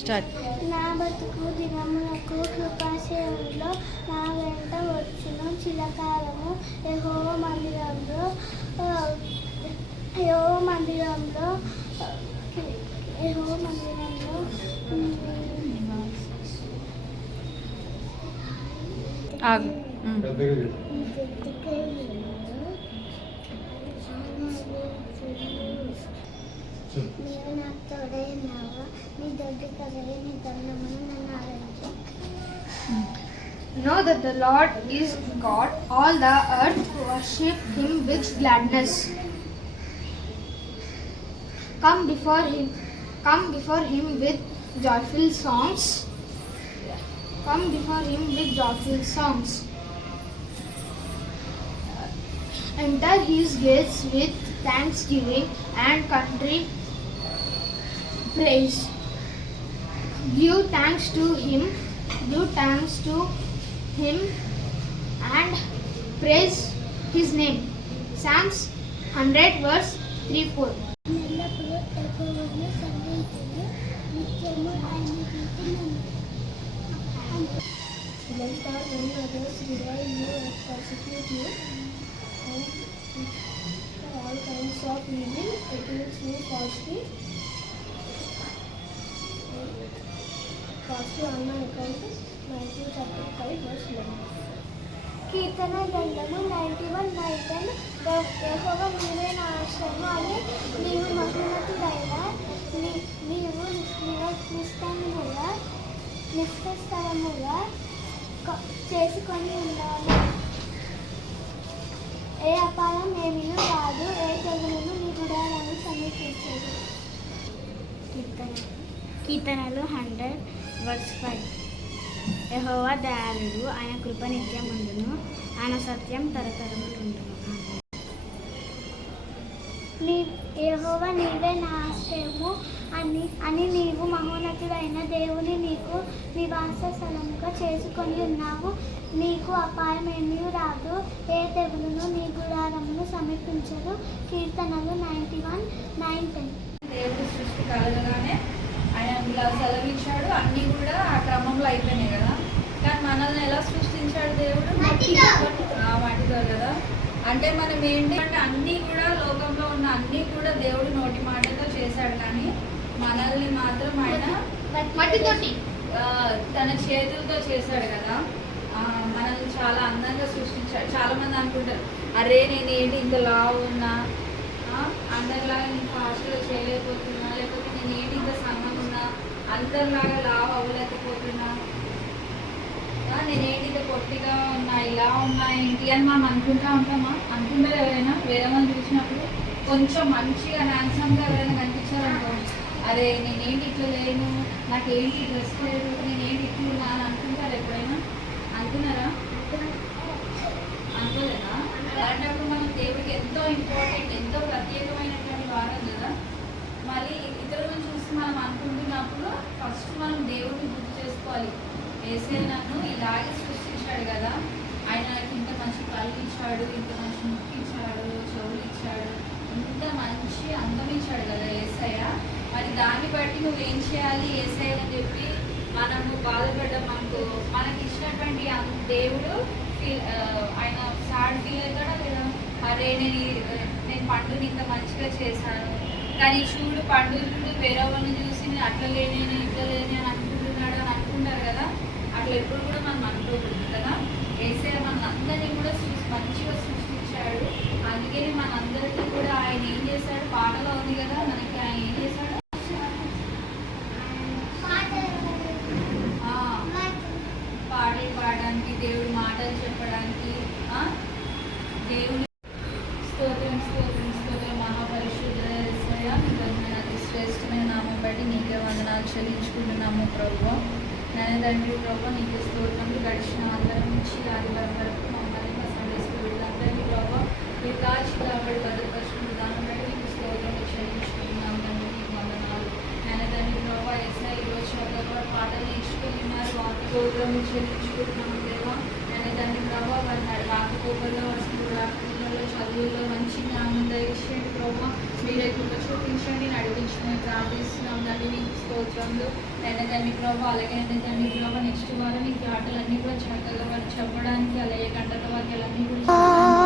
Start. నా బతుకు దినములకు కృపాశయంలో నా వెంట వచ్చును చిరకాలము యెహోవా మందిరంలో ఆగు. నీవు నాకు తోడై ఉన్నావా నీ దొడ్డి కలయి నీ దండమును నన్ను ఆదరించు. Know that the Lord is God, all the earth worship Him with gladness. Come before Him with joyful songs. Come before Him with joyful songs. Enter His gates with thanksgiving and country praise. Give thanks to Him and praise His name. Psalms 100 verse 3-4. ఎల్లప్పుడూ యెహోవాను సంధించుము నిత్యము ఆయన కీర్తనలు. Blessed are when others revile you and persecute you and for all kinds of evil against you falsely on my account. Matthew chapter 5 verse 11. కీర్తన గ్రంథము 91:9. యెహోవా నీవే నా ఆశ్రయము అని నీవు మహోన్నతుడైన నీవు నిష్కష్టముగా చేసుకొని ఉన్నాను. ఏ అపాయం ఏమీ రాదు, ఏ తెగులును నీ గుడారాన్ని సమీపించదు. కీర్తనలు 100 verse 5. యెహోవా దయాళుడు, ఆయన కృప నిత్యముండును, ఆయన సత్యం తరతరములుండును. యెహోవా నీవే నా ఆశ్రయము అని నీవు మహోన్నతుడైన దేవుని నీకు నివాస స్థలముగా చేసుకొని ఉన్నావు. నీకు అపాయం ఏమీ రాదు, ఏ తెగులును నీ గుడారమును సమీపించదు. కీర్తనలు 91:9-10. దేవుడి సృష్టి కలగగానే ఆయన ఇలా సెలవిచ్చాడు. అన్నీ కూడా ఆ క్రమంలో అయిపోయినాయి కదా. కానీ మనల్ని ఎలా సృష్టించాడు దేవుడు? మట్టితో కదా. అంటే మనం ఏంటి అంటే అన్నీ కూడా లోకంలో ఉన్న అన్నీ కూడా దేవుడు నోటి మాటతో చేశాడు. కానీ మనల్ని మాత్రం ఆయన మట్టితోటి తన చేతులతో చేశాడు కదా. మనల్ని చాలా అందంగా సృష్టించాడు. చాలా మంది అనుకుంటారు, అరే నేను ఏంటి ఇంత లావు ఉన్నా, అందరిలాగా నేను ఫాస్ట్గా చేయలేకపోతున్నా, లేకపోతే నేను ఏంటి ఇంత సన్నగా ఉన్నా, అందరిలాగా లావు అవ్వలేకపోతున్నా, నేనేంటి ఇంత పొట్టిగా ఉన్నా, ఇలా ఉన్నా ఏంటి అని మనం అనుకుంటా ఉంటామా? అనుకుంటారు ఎవరైనా? వేరే వాళ్ళు చూసినప్పుడు కొంచెం మంచిగా హ్యాండ్సమ్గా ఎవరైనా కనిపించారనుకో, అరే నేనేంటి ఇట్లా లేను, నాకేంటి డ్రెస్ లేదు, నేనేంటి ఇట్లా ఉన్నా అని అనుకుంటారు. ఎప్పుడైనా అనుకున్నారా? అనుకోలేదా? అలాంటప్పుడు మనం దేవుడికి ఎంతో ఇంపార్టెంట్, ఎంతో ప్రత్యేకమైనటువంటి వారం కదా. మళ్ళీ ఇతరులను చూసి మనం అనుకుంటున్నప్పుడు ఫస్ట్ మనం దేవుడిని గుర్తు చేసుకోవాలి. యేసయ్య నన్ను ఇలాగే సృష్టించాడు కదా, ఆయన నాకు ఇంత మంచి కళ్ళు ఇచ్చాడు, ఇంత మంచి ముక్కు ఇచ్చాడు, చెవులు ఇచ్చాడు, ఇంత మంచి అందం ఇచ్చాడు కదా యేసయ్య. మరి దాన్ని బట్టి నువ్వేం చేయాలి యేసయ్య అని చెప్పి మనము బాధపడ్డాం అనుకో, మనకి ఇచ్చినటువంటి దేవుడు ఆయన సాడ్ ఫీల్ అవుతాడా లేదా? అరే నేను పండుని ఇంత మంచిగా చేశాను, కానీ చూడు పండుగ వేరే వాళ్ళని చూసి నేను అట్లా లేని, నేను ఇట్లా లేని అని అనుకుంటున్నాడు అని అనుకుంటారు కదా. అట్లా ఎప్పుడు కూడా మనం అనుకోకూడదు కదా. యేసయ్య మన అందరినీ కూడా మంచిగా సృష్టించాడు. అందుకని మనందరికీ కూడా ఆయన ఏం చేశాడు? పాటలో ఉంది కదా మనకి, ఆయన ఏం చేశాడు? పాడడానికి, దేవుడి మాటలు చెప్పడానికి, దేవుని స్తోత్రం స్తోత్రం స్తోత్రం. మహాపరిశుద్ధ యేసయ్య అతి శ్రేష్టమైన నామం బట్టి నీకే వందనాలు చెల్లించుకుంటున్నాము ప్రభువా. నేను తండ్రి ప్రభావ నీకే స్తోత్రములు. గడిచిన అందరం నుంచి ఆదివారం వరకు మమ్మల్ని సండే స్కూల్ అందరినీ ప్రభావ మీరు కాచి కాబట్టి భద్రపరుచుకున్న దాన్ని బట్టి నీకు స్తోత్రములు చెల్లించుకుంటున్నాము తండ్రి. నీకు వందనాలు. నేను తండ్రి ప్రభావ యేసయ్య ఈరోజు కూడా పాటలు నేర్చుకుని ఉన్నారు. వాటి స్తోత్రములు చెల్లించుకుంటున్నాము దేవా. నేను తండ్రి ప్రభావ వారి రాకపోకల్లో రాకపోకల్లో చదువుల్లో మంచి జ్ఞానం దయచేయండి ప్రభావ. మీరే కృప చూపించండి, నడిపించమని ప్రార్థిస్తున్నాం తండ్రి. నీకు స్తోత్రం స్తోత్రములు అయినా తండ్రి ప్రభావ. అలాగే అయినా తండ్రి ప్రభావ నెక్స్ట్ వారం ఈ ఆటలన్నీ కూడా చక్కగా వారు చెప్పడానికి అలాగే గంటల వాక్యాలన్నీ కూడా